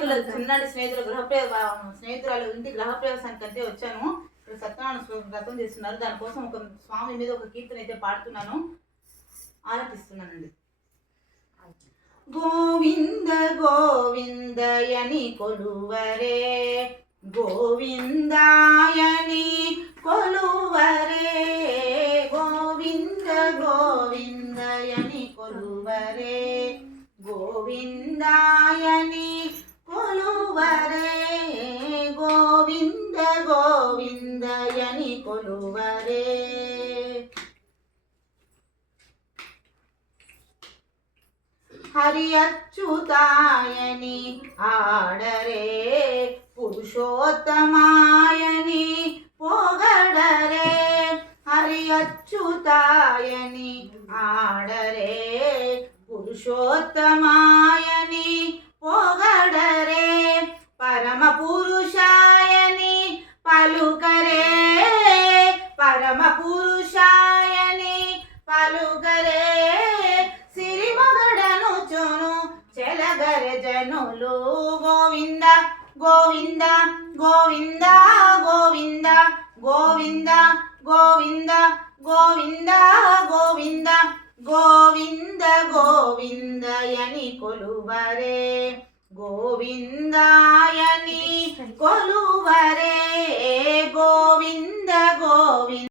చిన్నటి స్నేహితురాలు ఇంటి గృహప్రవేశానికి అంటే వచ్చాను. ఇక్కడ సత్యనారాయణ వ్రతం చేస్తున్నారు. దానికోసం ఒక స్వామి మీద ఒక కీర్తన అయితే పాడుతున్నాను, ఆలపిస్తున్నానండి. గోవింద గోవిందయని కొలువరే, గోవిందాయని కొలువరే, గోవింద గోవిందయని కొలువరే, గోవిందాయని కొలువరే, గోవింద గోవిందయని కొలువరే. హరి అచ్యుతాయని ఆడరే, పురుషోత్తమాయని పొగడరే, హరి అచ్యుతాయని ఆడరే, పురుషోత్తమాయని పొగడరే, పరమ పురుషాయని పలుకరే, పరమ పురుషాయని పలుకరే, సిరిమగడను చును చెలగరె జనులు. గోవింద గోవింద గోవింద గోవింద గోవింద గోవింద గోవింద గోవింద గోవింద గోవిందయని కొలువరే, గోవిందాయని కొలువరే, గోవింద గోవింద